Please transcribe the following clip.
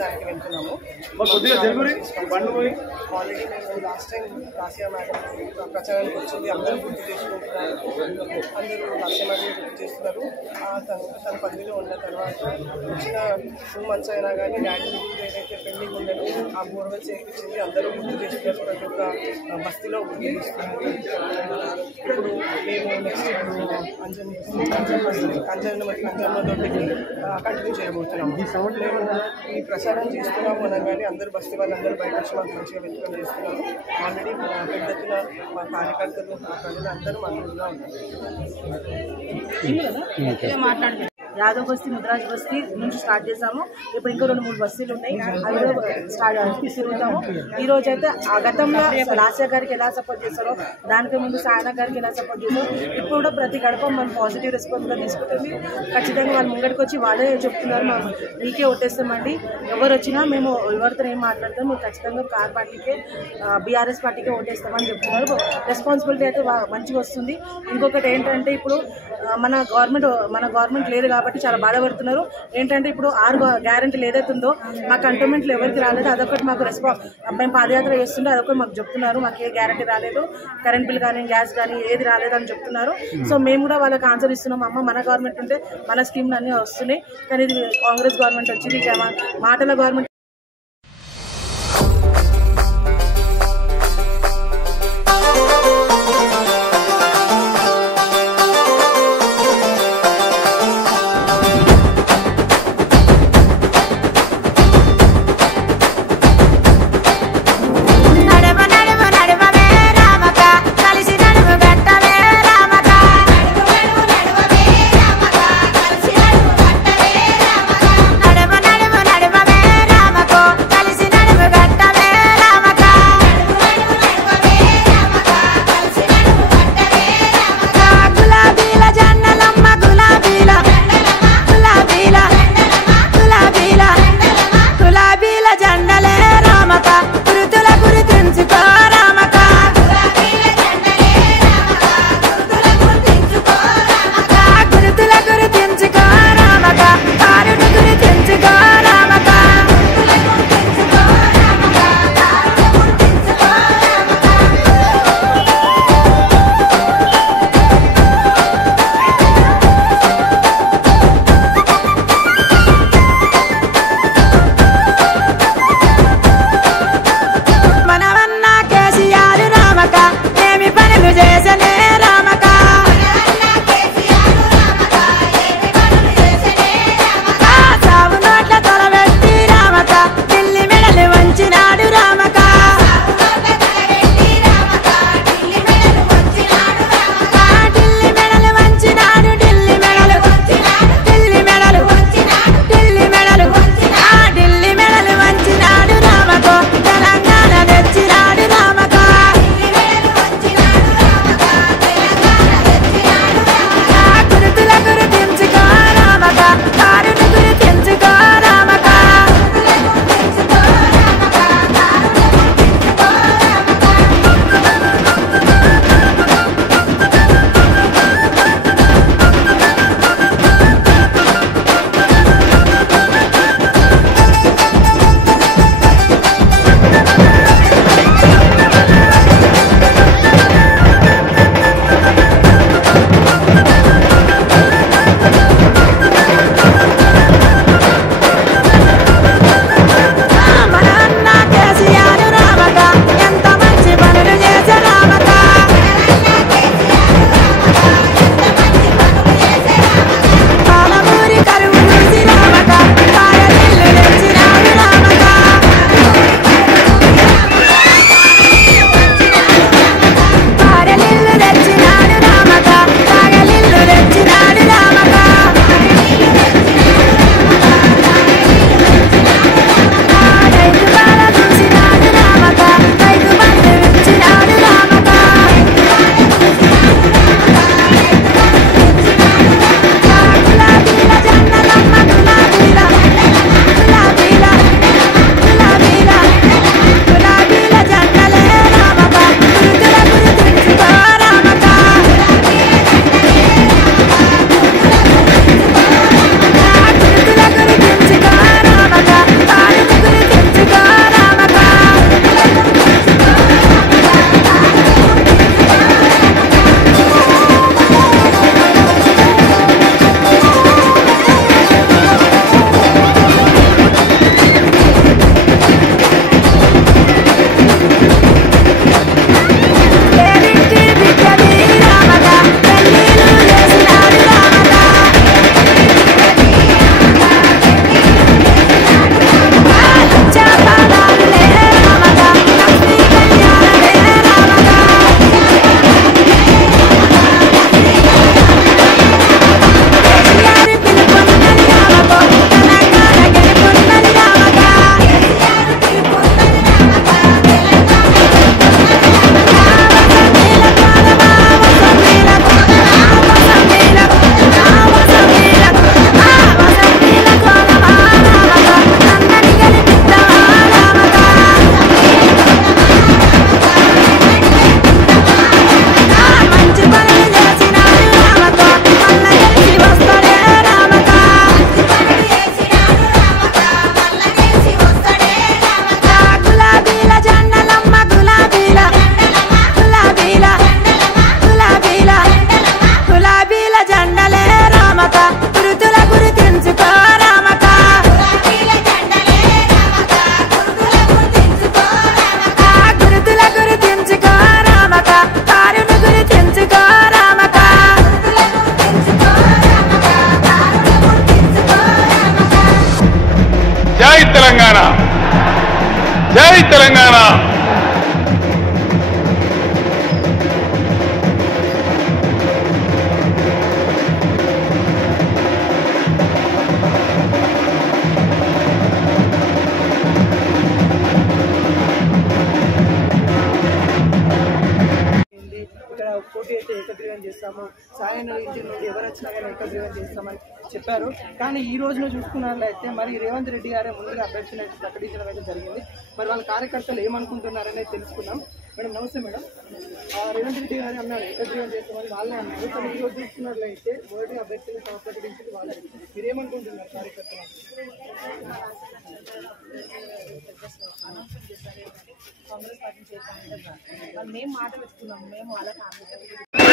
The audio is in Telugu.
దానికి వెళ్తున్నాము. ఆల్రెడీ మేము లాస్ట్ టైం రాసియా మేడం ప్రచారానికి వచ్చింది, అందరూ గుర్తు చేసుకుంటున్నారు, అందరూ రాసియా మేడం గుర్తు చేస్తున్నారు. తన పదవిలో ఉన్న తర్వాత వచ్చిన 2 months అయినా కానీ డాడీ ఏదైతే పెండింగ్ ఉండదో ఆ బోర్వెల్ చేయించింది, అందరూ గుర్తు చేస్తున్నారు, ప్రతి ఒక్క బస్తీలో గుర్తు చేస్తున్నారు. ఇప్పుడు మేము నెక్స్ట్ అంజన్మలోకి కంటిన్యూ చేయబోతున్నాము. మేము ఈ ప్రచారం చేస్తున్నాము అనగానే అందరూ బస్తీ వాళ్ళందరూ బయట వచ్చి మాకు మంచిగా వెల్కమ్ చేస్తున్నారు. ఆల్రెడీ పెద్ద ఎత్తున మా కార్యకర్తలు మా ప్రజలు అందరూ మా ముందుగా ఉన్నారు. యాదవ్ బస్తీ ముద్రాజ్ బస్తీ నుంచి స్టార్ట్ చేసాము. ఇప్పుడు ఇంకా 2-3 బస్తీలు ఉన్నాయి, అవి స్టార్ట్ తిరుగుతాము. ఈ రోజు అయితే ఆ గతంలో లాస్యా గారికి ఎలా సపోర్ట్ చేస్తారో, దానికి ముందు సాయన గారికి ఎలా సపోర్ట్ చేస్తారో, ఇప్పుడు కూడా ప్రతి గడప మనం పాజిటివ్ రెస్పాన్స్ గా తీసుకుంటుంది. ఖచ్చితంగా వాళ్ళు ముంగడికి వచ్చి వాళ్ళే చెప్తున్నారు, మేము మీకే ఓటేస్తామండి, ఎవరు వచ్చినా మేము ఎవరితో ఏం మాట్లాడతాం, మేము ఖచ్చితంగా కార్ పార్టీకే బీఆర్ఎస్ పార్టీకే ఓటేస్తామని చెప్తున్నారు. రెస్పాన్సిబిలిటీ అయితే మంచిగా వస్తుంది. ఇంకొకటి ఏంటంటే ఇప్పుడు మన గవర్నమెంట్ లేదు కాబట్టి చాలా బాధపడుతున్నారు. ఏంటంటే ఇప్పుడు 6 గ్యారెంటీలు ఏదైతే ఉందో మా కంటోన్మెంట్లో ఎవరికి రాలేదు, అదొకటి మాకు మేము పాదయాత్ర చేస్తుంటే అదొకటి మాకు చెప్తున్నారు, మాకు ఏ గ్యారెంటీ రాలేదు, కరెంట్ బిల్ కానీ గ్యాస్ కానీ ఏది రాలేదు అని చెప్తున్నారు. సో మేము కూడా వాళ్ళకి ఆన్సర్ ఇస్తున్నాం, అమ్మ మన గవర్నమెంట్ ఉంటే మన స్కీమ్లు అన్నీ వస్తున్నాయి, కానీ ఇది కాంగ్రెస్ గవర్నమెంట్ వచ్చింది, మాటల గవర్నమెంట్ ఏకగ్రీవం చేస్తాము, సాయన ఇంటి నుండి ఎవరు వచ్చినా కానీ ఏకగ్రీవం చేస్తామని చెప్పారు. కానీ ఈ రోజున చూసుకున్నట్లయితే మరి రేవంత్ రెడ్డి గారే ముందుగా అభ్యర్థిని అయితే ప్రకటించడం అయితే జరిగింది. మరి వాళ్ళ కార్యకర్తలు ఏమనుకుంటున్నారనేది తెలుసుకుందాం. మేడం నమస్తే మేడం. రేవంత్ రెడ్డి గారు అన్నారు ఏకగ్రీవం చేస్తామని వాళ్ళే అన్నారు. కానీ ఈ రోజు చూసుకున్నట్లయితే మొదటి అభ్యర్థిని ప్రకటించింది వాళ్ళే. మీరేమనుకుంటున్నారు కార్యకర్తలు? కాంగ్రెస్ పార్టీ చేస్తామంటే మేము మాట పెట్టుకున్నాము, మేము వాళ్ళ ఫ్యామిలీ